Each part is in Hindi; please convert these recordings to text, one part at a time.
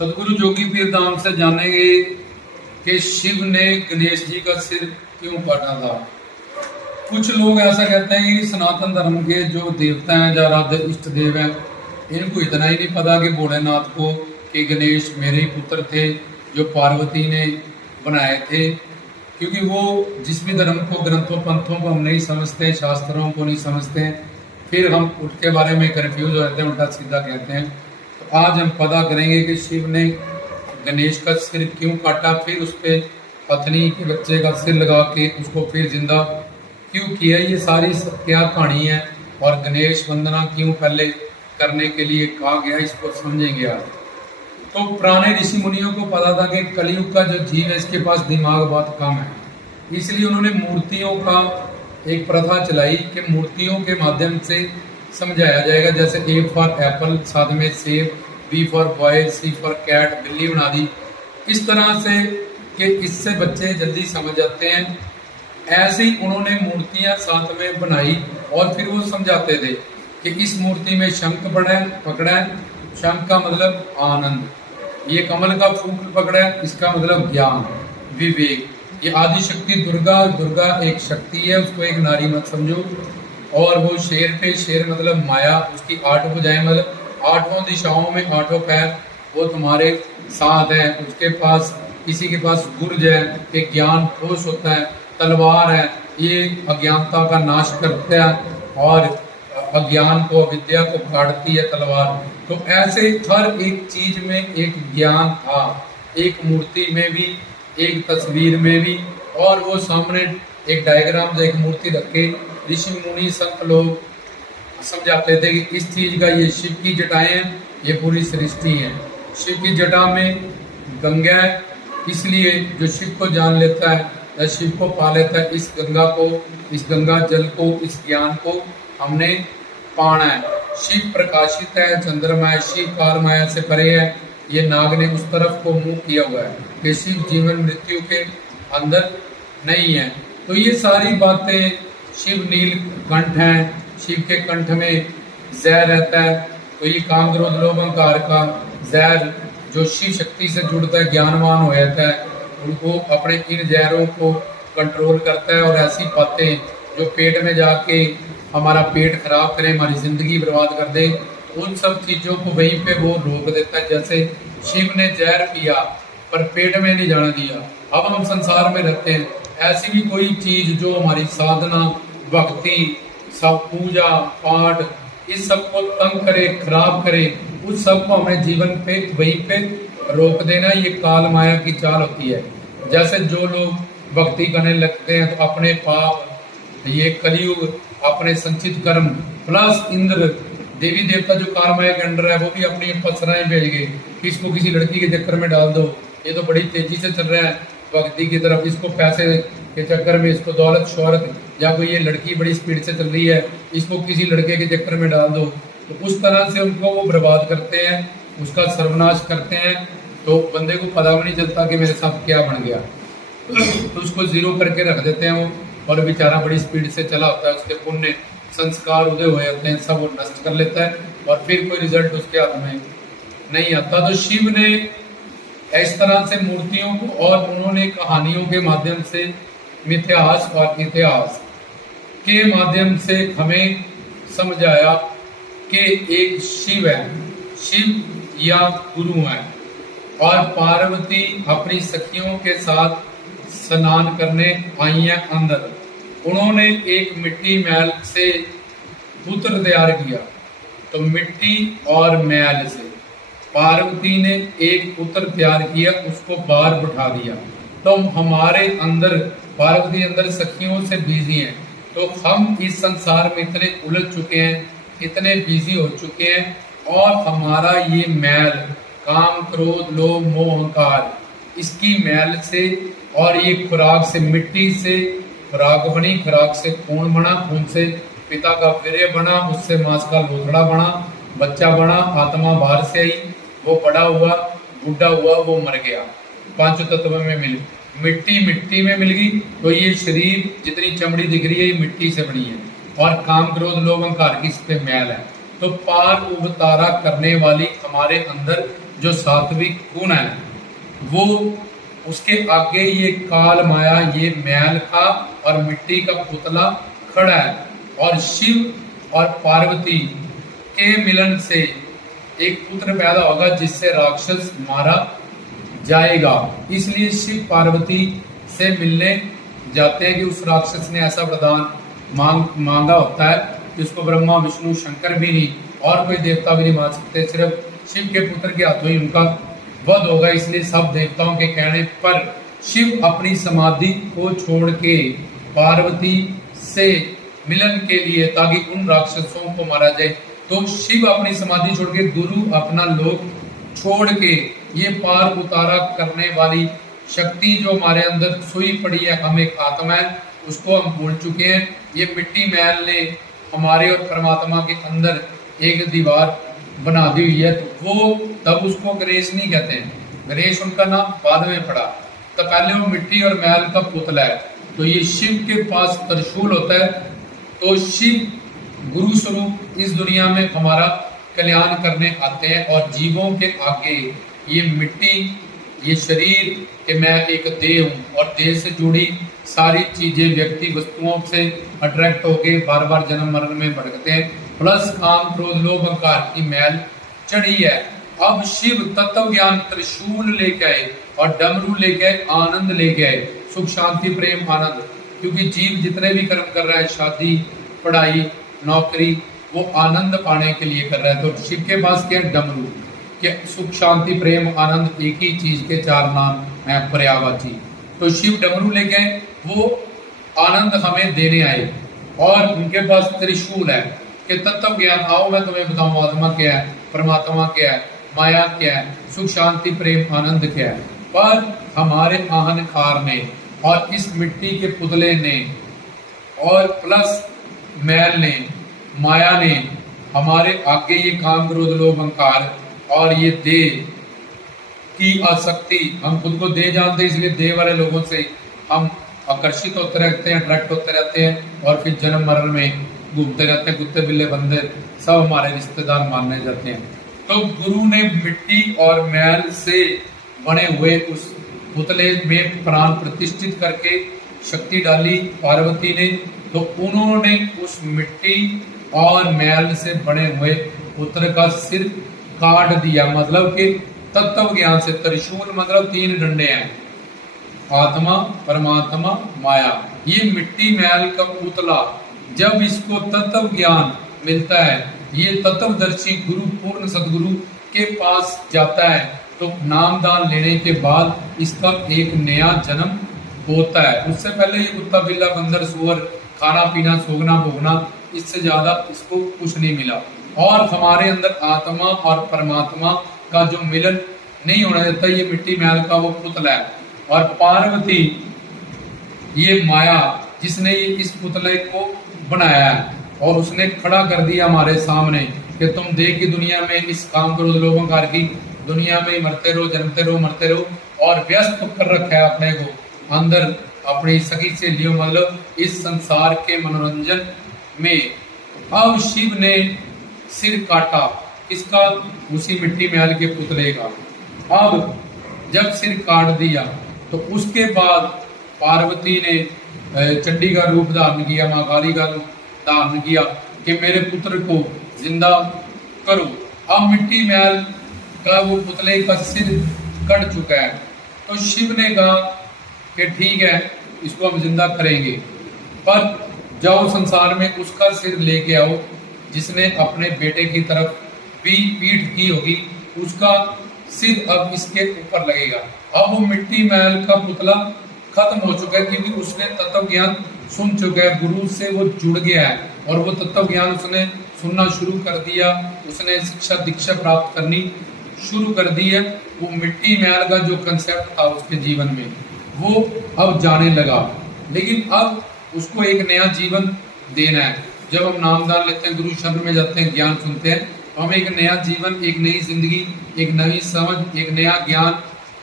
सदगुरु जोगी पीर धाम से जानेंगे कि शिव ने गणेश जी का सिर क्यों काटा था। कुछ लोग ऐसा कहते हैं कि सनातन धर्म के जो देवता हैं या आराध्य इष्ट देव हैं, इनको इतना ही नहीं पता कि भोलेनाथ को कि गणेश मेरे ही पुत्र थे जो पार्वती ने बनाए थे। क्योंकि वो जिस भी धर्म को, ग्रंथों पंथों को हम नहीं समझते, शास्त्रों को नहीं समझते, फिर हम उसके बारे में कंफ्यूज हो जाते हैं, उल्टा सीधा कहते हैं। तो आज हम पता करेंगे कि शिव ने गणेश का सिर क्यों काटा, फिर उस पर पत्नी के बच्चे का सिर लगा के उसको फिर जिंदा क्यों किया। ये सारी क्या कहानी है और गणेश वंदना क्यों पहले करने के लिए कहा गया, इसको समझेंगे आज। तो पुराने ऋषि मुनियों को पता था कि कलयुग का जो जीव है इसके पास दिमाग बहुत कम है, इसलिए उन्होंने मूर्तियों का एक प्रथा चलाई कि मूर्तियों के माध्यम से समझाया जाएगा। जैसे ए फॉर एप्पल, साथ में सेब, B for boy, C for cat, बिल्ली बना दी, इस तरह से कि इससे बच्चे जल्दी समझ जाते हैं। ऐसे ही उन्होंने मूर्तियां साथ में बनाई और फिर वो समझाते थे कि इस मूर्ति में शंख पकड़ा है, शंख का मतलब आनंद, ये कमल का फूल पकड़ा है, इसका मतलब ज्ञान, विवेक। ये आदि शक्ति दुर्गा, दुर्गा एक शक्ति है, उसको एक नारी मत समझो। और वो शेर पे, शेर मतलब माया, उसकी 8 भुजाएं मतलब 8 दिशाओं में 8 पैर, वो तुम्हारे साथ है। उसके पास, किसी के पास गुर्ज है, एक ज्ञान ठोस होता है, तलवार है, ये अज्ञानता का नाश करता है और अज्ञान को, अविद्या को काटती है तलवार। तो ऐसे हर एक चीज में एक ज्ञान था, एक मूर्ति में भी, एक तस्वीर में भी। और वो सामने एक डायग्राम से एक मूर्ति रखे, ऋषि मुनि संत लोग समझाते थे कि इस चीज का, ये शिव की जटाएं हैं, ये पूरी सृष्टि है। शिव की जटा में गंगा है, इसलिए जो शिव को जान लेता है या शिव को पा लेता है, इस गंगा को, इस गंगा जल को, इस ज्ञान को हमने पाना है। शिव प्रकाशित है, चंद्रमा है, शिव काल माया से परे है। ये नाग ने उस तरफ को मुंह किया हुआ है कि शिव जीवन मृत्यु के अंदर नहीं है। तो ये सारी बातें, शिव नील कंठ है, शिव के कंठ में जहर रहता है, तो ये काम क्रोध लोभ अहंकार का जहर जो शिव शक्ति से जुड़ता है, ज्ञानवान हो जाता है, उनको अपने इन जहरों को कंट्रोल करता है। और ऐसी बातें जो पेट में जाके हमारा पेट खराब करे, हमारी जिंदगी बर्बाद कर दे, उन सब चीजों को वहीं पे वो रोक देता है। जैसे शिव ने जहर पिया पर पेट में नहीं जाने दिया। अब हम संसार में रहते हैं, ऐसी भी कोई चीज जो हमारी साधना, भक्ति, सब पूजा पाठ, इस सब को तंग करे, खराब करे, उस सब को हमें जीवन पे वहीं पे रोक देना। ये काल माया की चाल होती है। जैसे जो लोग भक्ति करने लगते हैं तो अपने पाप, ये कलयुग, अपने संचित कर्म प्लस इंद्र देवी देवता जो काल माया के अंडर है, वो भी अपनी पसराएं भेज गए कि इसको किसी लड़की के चक्कर में डाल दो, ये तो बड़ी तेजी से चल रहा है भक्ति की तरफ, इसको पैसे के चक्कर में, इसको दौलत शोहरत, या कोई ये लड़की बड़ी स्पीड से चल रही है, इसको किसी लड़के के चक्कर में डाल दो। तो उस तरह से उनको वो बर्बाद करते हैं, उसका सर्वनाश करते हैं। तो बंदे को पता भी नहीं चलता कि मेरे साथ क्या बन गया, तो उसको जीरो करके रख देते हैं वो, और बेचारा बड़ी स्पीड से चला होता है, उसके पुण्य संस्कार उदय हो जाते हैं, सब वो नष्ट कर लेता है और फिर कोई रिजल्ट उसके हाथ में नहीं आता। तो शिव ने इस तरह से मूर्तियों को और उन्होंने कहानियों के माध्यम से, मिथ्यास और इतिहास के माध्यम से हमें समझाया कि एक शिव है, शिव या गुरु है, और पार्वती अपनी सखियों के साथ स्नान करने आई है अंदर। उन्होंने एक मिट्टी मैल से पुत्र तैयार किया, तो मिट्टी और मैल से पार्वती ने एक पुत्र तैयार किया, उसको बाहर बिठा दिया। तो हमारे अंदर, पार्वती अंदर सखियों से बिजी हैं, तो हम इस संसार में इतने उलझ चुके हैं, इतने बिजी हो चुके हैं, और हमारा ये मैल, काम क्रोध लोभ मोह अहंकार, इसकी मैल से और ये खुराक से, मिट्टी से खुराक बनी, खुराक से खून बना, खून से पिता का वीर्य बना, उससे मांस का लोथड़ा बना, बच्चा बना, आत्मा बाहर से आई, वो बड़ा हुआ, बूढ़ा हुआ, वो मर गया, 5 तत्व में मिल, मिट्टी मिट्टी में मिल गई। तो ये शरीर जितनी चमड़ी दिख रही है ये मिट्टी से बनी है, और काम क्रोध लोभ अहंकार की इस पे मैल है। तो पार उतारा करने वाली हमारे अंदर जो सात्विक गुण है, वो उसके आगे ये काल माया, ये मैल का और मिट्टी का पुतला खड़ा है। और शिव और पार्वती के मिलन से एक पुत्र पैदा होगा जिससे राक्षस मारा जाएगा। इसलिए शिव पार्वती से मिलने जाते हैं कि उस राक्षस ने ऐसा वरदान मांगा होता है कि उसको ब्रह्मा विष्णु शंकर भी नहीं और कोई देवता भी नहीं मान सकते, सिर्फ शिव के पुत्र के हाथों ही उनका वध होगा। इसलिए सब देवताओं के कहने पर शिव अपनी समाधि को छोड़ के पार्वती से मिलन के लिए, ताकि उन राक्षसों को मारा जाए, तो शिव अपनी समाधि छोड़ के, गुरु अपना लोक छोड़ के, ये पार उतारा करने वाली शक्ति जो हमारे अंदर सोई पड़ी है, हम एक आत्मा है, उसको हम भूल चुके हैं। ये मिट्टी मैल ने हमारे और परमात्मा के अंदर एक दीवार बना दी हुई है, तो वो तब उसको गणेश नहीं कहते हैं, गणेश उनका नाम बाद में पड़ा, तो पहले वो मिट्टी और मैल का पुतला है। तो ये शिव के पास त्रिशूल होता है, तो शिव गुरु स्वरूप इस दुनिया में हमारा कल्याण करने आते हैं। और जीवों के आगे ये मिट्टी, ये शरीर कि मैं एक देह हूँ और देह से जुड़ी सारी चीजें, व्यक्ति, वस्तुओं से अट्रैक्ट होके बार बार जन्म मरण में भटकते हैं। प्लस काम क्रोध लोभ अहंकार की मैल चढ़ी है। अब शिव तत्व ज्ञान त्रिशूल लेके आए और डमरू लेके आए, आनंद लेके आए, सुख शांति प्रेम आनंद। क्योंकि जीव जितने भी कर्म कर रहा है, शादी पढ़ाई नौकरी, वो आनंद पाने के लिए कर रहा है। तो शिव के पास क्या डमरू, क्या सुख शांति प्रेम आनंद, एक ही चीज के चार नाम है पर्यायवाची। तो शिव डमरू लेके आए, वो आनंद हमें देने आए। और उनके पास त्रिशूल है कि तत्व ज्ञान, आओ मैं तुम्हें बताऊं आत्मा क्या है, परमात्मा क्या है, माया क्या है, सुख शांति प्रेम आनंद क्या है। पर हमारे अहंकार ने और इस मिट्टी के पुतले ने और प्लस मैल ने, माया ने हमारे आगे ये काम क्रोध लोभ अहंकार और ये देह की आसक्ति, हम खुद को दे जानते हैं, इसलिए देह वाले लोगों से हम आकर्षित होते रहते हैं, अट्रैक्ट होते रहते हैं और फिर जन्म मरण में घूमते रहते हैं। कुत्ते बिल्ले बंदर सब हमारे रिश्तेदार मानने जाते हैं। तो गुरु ने मिट्टी और मैल से बने हुए उस पुतले में प्राण प्रतिष्ठित करके शक्ति डाली पार्वती ने। तो उन्होंने उस मिट्टी और मैल से बने हुए पुत्र का सिर काट दिया। मतलब कि तत्व ज्ञान से, त्रिशूल मतलब तीन डंडे हैं, आत्मा परमात्मा माया। ये मिट्टी मैल का पुतला जब इसको तत्व ज्ञान मिलता है, ये तत्वदर्शी गुरु पूर्ण सदगुरु के पास जाता है, तो नामदान लेने के बाद इसका एक नया जन्म होता है। उससे पहले ये कुत्ता बिल्ला बंदर सुअर खाना पीना सोगना भोगना, इससे ज्यादा इसको कुछ नहीं मिला। और हमारे अंदर आत्मा और परमात्मा का जो मिलन नहीं होने देता, ये मिट्टी मैल का वो पुतला है। और पार्वती ये माया जिसने इस पुतले को बनाया है और उसने खड़ा कर दिया हमारे सामने कि तुम देख की दुनिया में इस काम क्रोध लोभ अहंकार की दुनिया में मरते रहो, जन्मते रहो, मरते रहो, और व्यस्त कर रखा है अपने को अंदर अपनी सखी से लियो, मतलब इस संसार के मनोरंजन में। अब शिव ने सिर काटा किसका? उसी मिट्टी मैल के पुतले का। अब जब सिर काट दिया तो उसके बाद पार्वती ने चंडी का रूप धारण किया, मां काली का रूप धारण किया कि मेरे पुत्र को जिंदा करो। अब मिट्टी मैल का वो पुतले का सिर कट चुका है, तो शिव ने कहा कि ठीक है, इसको हम जिंदा करेंगे, पर जाओ संसार में उसका सिर लेके आओ जिसने अपने बेटे की तरफ भी पीठ की होगी, उसका सिर अब इसके ऊपर लगेगा। अब वो मिट्टी मैल का पुतला खत्म हो चुका है, क्योंकि उसने तत्व ज्ञान सुन चुका है, गुरु से वो जुड़ गया है और वो तत्व ज्ञान उसने सुनना शुरू कर दिया, उसने शिक्षा दीक्षा प्राप्त करनी शुरू कर दी है। वो मिट्टी मैल का जो कंसेप्ट था उसके जीवन में वो अब जाने लगा, लेकिन अब उसको एक नया जीवन देना है। जब हम नामदान लेते हैं, गुरु शरण में जाते हैं, ज्ञान सुनते हैं, तो हमें एक नया जीवन, एक नई जिंदगी, एक नई समझ, एक नया ज्ञान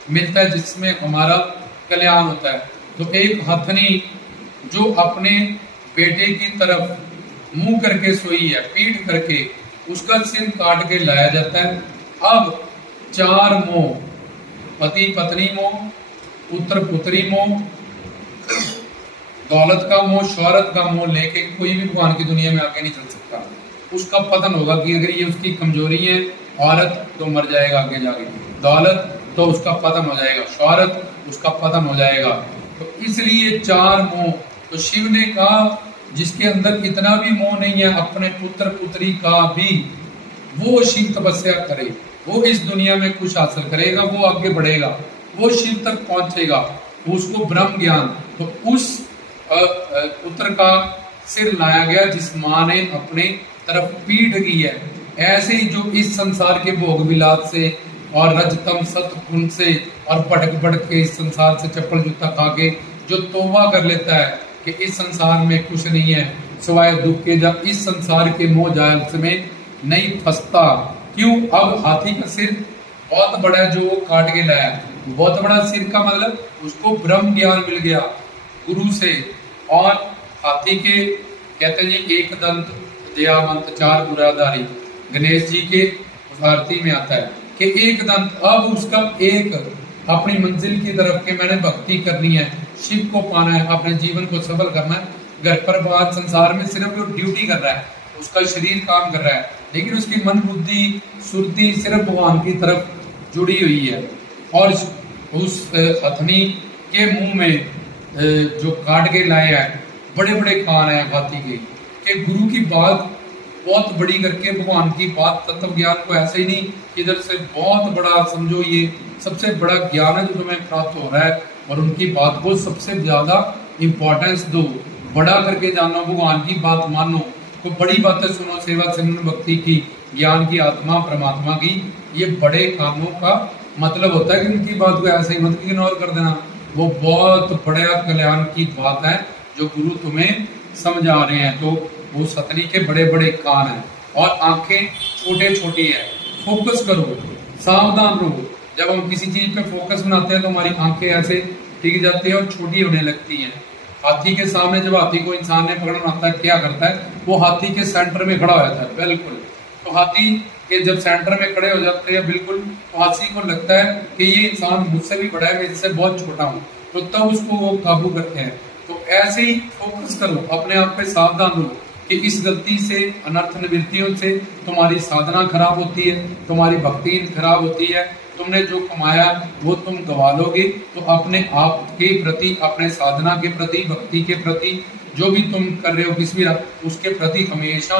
मिलता है जिसमें हमारा कल्याण होता है। तो एक हथनी जो अपने बेटे की तरफ मुंह करके सोई है, पीठ करके, उसका सिर काट के लाया जाता है। अब चार मोह, पति पत्नी मोह, पुत्र पुत्री मोह, दौलत का मोह, शोहरत का मोह लेके कोई भी भगवान की दुनिया में आगे नहीं चल सकता। उसका पतन होगा कि अगर ये उसकी कमजोरी है, औरत तो मर जाएगा आगे जाके, दौलत तो उसका पतन हो जाएगा, शोहरत उसका पतन हो जाएगा। तो इसलिए चार मोह। तो शिव ने कहा जिसके अंदर इतना भी मोह नहीं है अपने पुत्र पुत्री का भी, वो शिव तपस्या करे, वो इस दुनिया में कुछ हासिल करेगा, वो आगे बढ़ेगा, वो शिव तक पहुंचेगा, उसको ब्रह्म ज्ञान। तो उस पुत्र का सिर लाया गया जिस माँ ने अपने तरफ पीठ की है। ऐसे ही जो इस संसार के भोग विलास से और रजतम सतपुन से और भटक भटक के इस संसार से चप्पल जूता खा के जो तौबा कर लेता है कि इस संसार में कुछ नहीं है सिवाय दुख के, जब इस संसार के मोह जाल में नहीं फंसता। क्यों? अब हाथी का सिर बहुत बड़ा है जो वो काट के लाया, बहुत बड़ा सिर का मतलब उसको ब्रह्म ज्ञान मिल गया गुरु से। और हाथी के कहते जी एक दंत दयावंत चार बुराधारी, गणेश जी के आरती में आता है कि एक दंत, अब उसका एक अपनी मंजिल की तरफ के मैंने भक्ति करनी है, शिव को पाना है, अपने जीवन को सफल करना है। घर पर बाहर संसार में सिर्फ वो ड्यूटी कर रहा है, उसका शरीर काम कर रहा है, लेकिन उसकी मन बुद्धि सुरती सिर्फ भगवान की तरफ जुड़ी हुई है। और उस हथनी के मुंह में जो काट के लाए हैं बड़े बड़े कान है हाथी के, कि गुरु की बात बहुत बड़ी करके भगवान की बात तत्व ज्ञान को ऐसे ही नहीं कि इधर से बहुत बड़ा समझो ये सबसे बड़ा ज्ञान है जो तुम्हें प्राप्त हो रहा है, और उनकी बात को सबसे ज्यादा इंपॉर्टेंस दो, बड़ा करके जानो, भगवान की बात मानो, तो बड़ी बातें सुनो, सेवा सिमरन भक्ति की, ज्ञान की, आत्मा परमात्मा की, ये बड़े कामों का मतलब होता है कि उनकी बात को ऐसे ही मत इग्नोर कर देना। वो बहुत बड़ा कल्याण की बात है जो गुरु तुम्हें समझा रहे हैं। तो वो सतनी के बड़े बड़े कान हैं और आंखें छोटे छोटी है। फोकस करो, सावधान रहो। जब हम किसी चीज पे फोकस बनाते हैं तो हमारी आंखें ऐसे टिक जाती है और छोटी होने लगती हैं। हाथी के सामने जब हाथी को इंसान ने पकड़ना आता है क्या करता है, वो हाथी के सेंटर में खड़ा हो जाता है बिल्कुल। तो हाथी के जब सेंटर में खड़े हो जाते हैं बिल्कुल, तो हाथी को लगता है कि ये इंसान मुझसे भी बड़ा है, मैं इससे बहुत छोटा हूँ, तो तब उसको वो काबू करते हैं। तो ऐसे ही फोकस करो, अपने आप पे सावधान रहो कि इस गलती से, अनर्थ निवृत्तियों से तुम्हारी साधना खराब होती है, तुम्हारी भक्ति खराब होती है, तुमने जो कमाया वो तुम गवा लोगे। तो अपने आप के प्रति, अपने साधना के प्रति, भक्ति के प्रति, जो भी तुम कर रहे हो किसी भी उसके प्रति हमेशा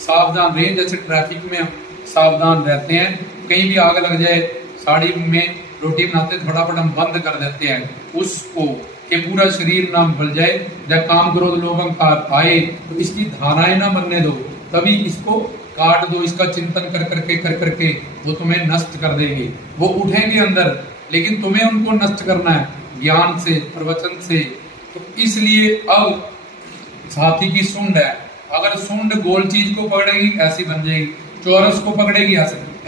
सावधान रहे। जैसे ट्रैफिक में हम सावधान रहते हैं, कहीं भी आग लग जाए, साड़ी में रोटी बनाते फटाफट हम बंद कर देते हैं उसको कि पूरा शरीर ना बल जाए। जब काम क्रोध लोभ अहंकार आए तो इसकी धाराएं ना बनने दो, तभी इसको काट दो। इसका चिंतन कर करके वो तुम्हें नष्ट कर देंगे। वो उठेंगे अंदर, लेकिन तुम्हें उनको नष्ट करना है ज्ञान से, प्रवचन से। तो इसलिए अब हाथी की सूंड है, अगर सूंड गोल चीज को पकड़ेगी ऐसी बन जाएगी, चौरस को पकड़ेगी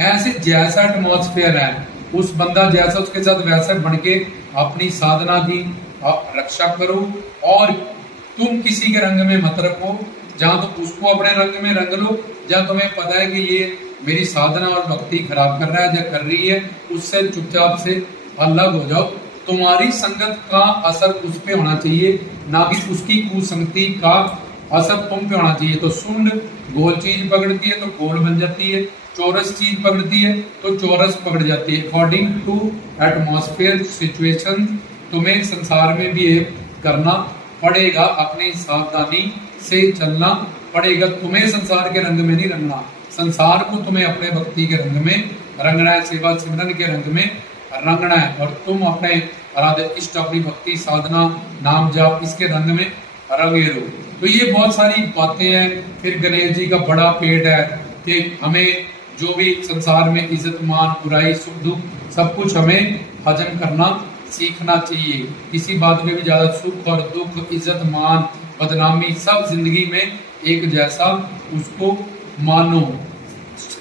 ऐसे जैसा एटमॉस्फेयर है उस बंदा जैसा उसके साथ वैसा बन के अपनी साधना की आप रक्षा करो। और तुम किसी के रंग में मत रखो, जहां तो उसको अपने रंग में रंग लो, जहां तुम्हें पता है कि ये मेरी साधना और भक्ति खराब कर रहा है या कर रही है, उससे चुपचाप से अलग हो जाओ। तुम्हारी संगत का असर उस पे होना चाहिए, ना कि उसकी कुसंगति का असर तुम पे होना चाहिए। तो सुंड गोल चीज पकड़ती है तो गोल बन जाती है, चौरस चीज पकड़ती है तो चौरस पकड़ जाती है। अकॉर्डिंग टू एटमॉस्फेयर सिचुएशन तुम्हें संसार में भी करना पड़ेगा, अपनी सावधानी से चलना पड़ेगा। तुम्हें संसार के रंग में नहीं रंगना, संसार को तुम्हें अपने भक्ति के रंग में रंगना है, सेवा सिमरन के रंग में रंगना है। और तुम अपने आराध्य इष्ट, अपनी भक्ति साधना नाम जाप इसके रंग में रंगे रहो। तो ये बहुत सारी बातें हैं। फिर गणेश जी का बड़ा पेट है कि हमें जो भी संसार में इज्जत मान बुराई सुख दुख सब कुछ हमें हजम करना सीखना चाहिए। किसी बात में भी ज्यादा सुख और दुख, इज्जत मान बदनामी सब जिंदगी में एक जैसा उसको मानो।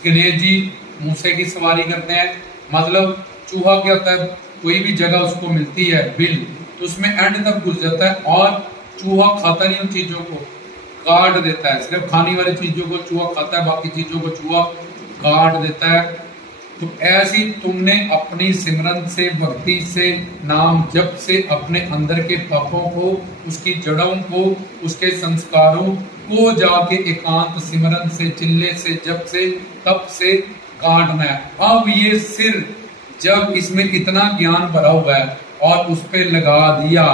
गणेश जी मूसे की सवारी करते हैं, मतलब चूहा क्या होता है, कोई भी जगह उसको मिलती है बिल, तो उसमें एंड तक घुस जाता है और चूहा खाता नहीं, उन चीजों को काट देता है। सिर्फ खाने वाली चीजों को चूहा खाता है, बाकी चीजों को चूहा काट देता है। तो ऐसी तुमने अपनी सिमरन से, भक्ति से, नाम जप से अपने अंदर के पापों को, उसकी जड़ों को, उसके संस्कारों को जाके एकांत सिमरन से, चिल्ले से, जप से, तप से काटना है। अब ये सिर जब इसमें इतना ज्ञान भरा हुआ है और उस पे लगा दिया,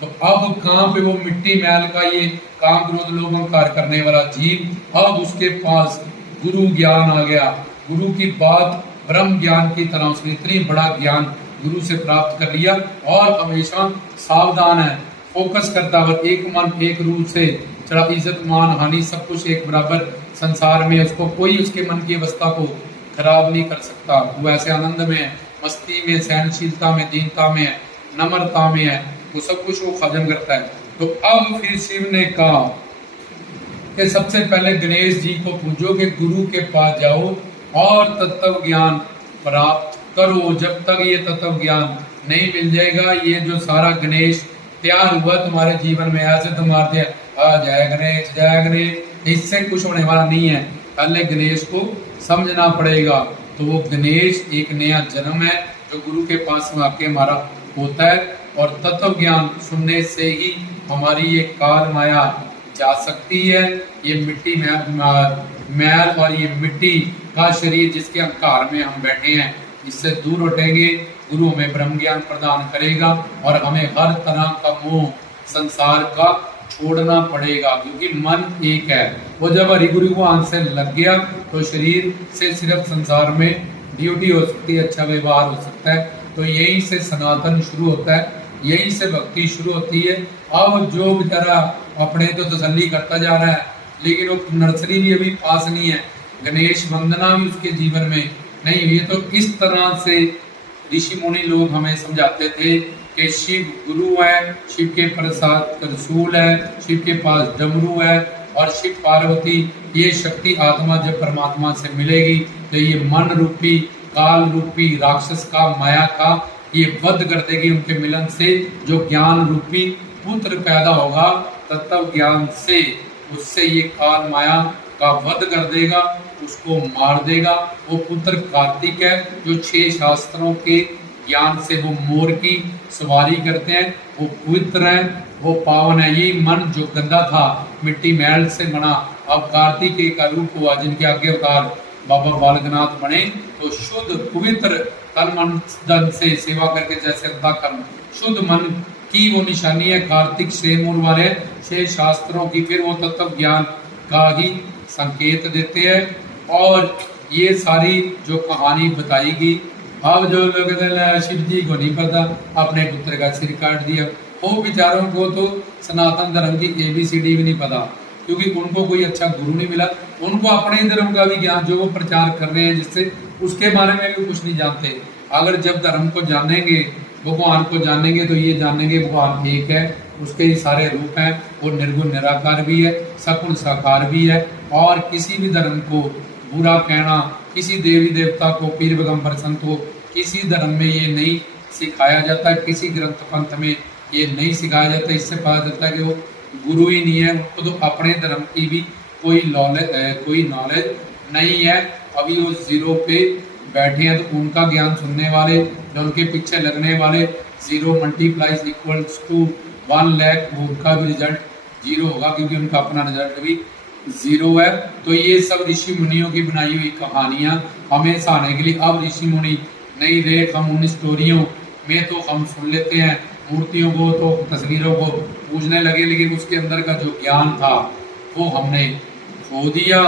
तो अब कहां पे वो मिट्टी मैल का ये काम क्रोध लोभ अहंकार करने वाला जीव, अब उसके पास गुरु ज्ञान आ गया। गुरु की बात ब्रह्म ज्ञान की तरह उसने इतनी बड़ा ज्ञान गुरु से प्राप्त कर लिया और हमेशा सावधान है, फोकस करता है, एक मन एक रूप से चढ़ा, इज्जत मान हानि सब कुछ एक बराबर संसार में, उसको कोई उसके मन की अवस्था को खराब नहीं कर सकता। वो ऐसे आनंद में है, मस्ती में, सहनशीलता में, दीनता में है, नम्रता में है, वो सब कुछ वो हजम करता है। तो अब फिर शिव ने कहा कि सबसे पहले गणेश जी को पूजो कि गुरु के पास जाओ और तत्व ज्ञान प्राप्त करो। जब तक ये तत्व ज्ञान नहीं मिल जाएगा, ये जो सारा गणेश तैयार हुआ तुम्हारे जीवन में, ऐसे तुम मारते हैं जय गणेश जय गणेश, इससे कुछ होने वाला नहीं है। पहले गणेश को समझना पड़ेगा। तो वो गणेश एक नया जन्म है जो गुरु के पास में आके हमारा होता है, और तत्व ज्ञान सुनने से ही हमारी ये काल माया जा सकती है। ये मिट्टी मैल और ये मिट्टी का शरीर जिसके अहंकार में हम बैठे हैं, इससे दूर हटेंगे। गुरु हमें ब्रह्म ज्ञान प्रदान करेगा और हमें हर तरह का मोह संसार का छोड़ना पड़ेगा, क्योंकि मन एक है। वो जब हरि गुरु को आंख से लग गया तो शरीर से सिर्फ संसार में ड्यूटी हो सकती है, अच्छा व्यवहार हो सकता है। तो यहीं से सनातन शुरू होता है, यहीं से भक्ति शुरू होती है। अब जो बेचारा अपने तो तसल्ली करता जा रहा है, लेकिन वो नर्सरी भी अभी पास नहीं है, गणेश वंदना भी उसके जीवन में नहीं हुई। तो इस तरह से ऋषि मुनि लोग हमें समझाते थे कि शिव गुरु है, शिव के प्रसाद रसूल है, शिव के पास डमरू है, और शिव पार्वती ये शक्ति आत्मा जब परमात्मा से मिलेगी तो ये मन रूपी काल रूपी राक्षस का, माया का ये वध कर देगी। उनके मिलन से जो ज्ञान रूपी पुत्र पैदा होगा तत्व ज्ञान से, उससे ये काल माया का वध कर देगा, उसको मार देगा। वो पुत्र कार्तिक है जो 6 शास्त्रों के ज्ञान से वो मोर की सवारी करते हैं, वो पवित्र है, वो पावन है। ये मन जो गंदा था, मिट्टी मैल से बना, अब कार्तिकेय का रूप हुआ, जिनके आगे अवतार बाबा बालकनाथ बने, तो शुद्ध पवित्र तन मन धन से सेवा करके जैसे कर्म शुद्ध मन की वो निशानी है कार्तिक सेमूर वाले 6 शास्त्रों की। फिर वो तत्व ज्ञान का ही संकेत देते हैं। और ये सारी जो कहानी बताएगी, अब जो लोग शिव जी को नहीं पता, अपने पुत्र का सिर काट दिया, वो बेचारों को तो सनातन धर्म की ABCD भी नहीं पता, क्योंकि उनको कोई अच्छा गुरु नहीं मिला। उनको अपने धर्म का भी ज्ञान जो वो प्रचार कर रहे हैं, जिससे उसके बारे में भी कुछ नहीं जानते। अगर जब धर्म को जानेंगे, भगवान को जानेंगे, तो ये जानेंगे भगवान एक है, उसके ही सारे रूप हैं, वो निर्गुण निराकार भी है, सगुण साकार भी है। और किसी भी धर्म को बुरा कहना, किसी देवी देवता को, पीर पैगंबर संत को, किसी धर्म में ये नहीं सिखाया जाता, किसी ग्रंथ पंथ में ये नहीं सिखाया जाता। इससे पता चलता है कि वो गुरु ही नहीं है, उनको तो अपने धर्म की भी कोई नॉलेज नहीं है। अभी वो जीरो पे बैठे हैं, तो उनका ज्ञान सुनने वाले, जो उनके पीछे लगने वाले, 0 × = 1 लाख, उनका भी रिजल्ट 0 होगा, क्योंकि उनका अपना रिजल्ट भी 0 है। तो ये सब ऋषि मुनियों की बनाई हुई कहानियां हमें हंसाने के लिए। अब ऋषि मुनि नहीं रहे, हम उन स्टोरियों में तो हम सुन लेते हैं, मूर्तियों को तो तस्वीरों को पूजने लगे, लेकिन उसके अंदर का जो ज्ञान था वो हमने खो दिया।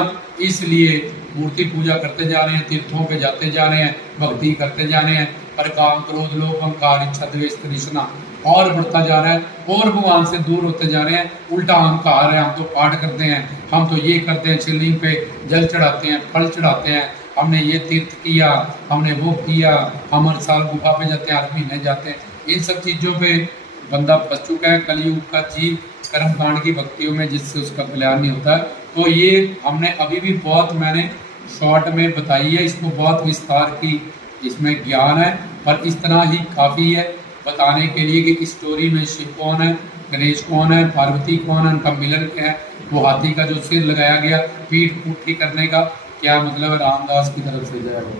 इसलिए मूर्ति पूजा करते जा रहे हैं, तीर्थों पे जाते जा रहे हैं, भक्ति करते जा रहे हैं, पर काम क्रोध लोभ अहंकार इच्छा द्वेष तृष्णा और बढ़ता जा रहा है, और भगवान से दूर होते जा रहे हैं। उल्टा अहंकार है, हम तो पाठ करते हैं, हम तो ये करते हैं, शिवलिंग पे जल चढ़ाते हैं, फल चढ़ाते हैं, हमने ये तीर्थ किया, हमने वो किया, हम हर साल गुफा पे जाते हैं, हर महीने जाते हैं। इन सब चीज़ों पे बंदा फंस चुका है, कलयुग का जीव कर्मकांड की भक्तियों में, जिससे उसका कल्याण नहीं होता। तो ये हमने अभी भी बहुत मैंने शॉर्ट में बताई है, इसको बहुत विस्तार की इसमें ज्ञान है, पर इस तरह ही काफ़ी है बताने के लिए कि इस स्टोरी में शिव कौन है, गणेश कौन है, पार्वती कौन है, उनका मिलन क्या है, वो हाथी का जो सिर लगाया गया पीठ पुठी करने का क्या मतलब है, रामदास की तरफ से जय हो।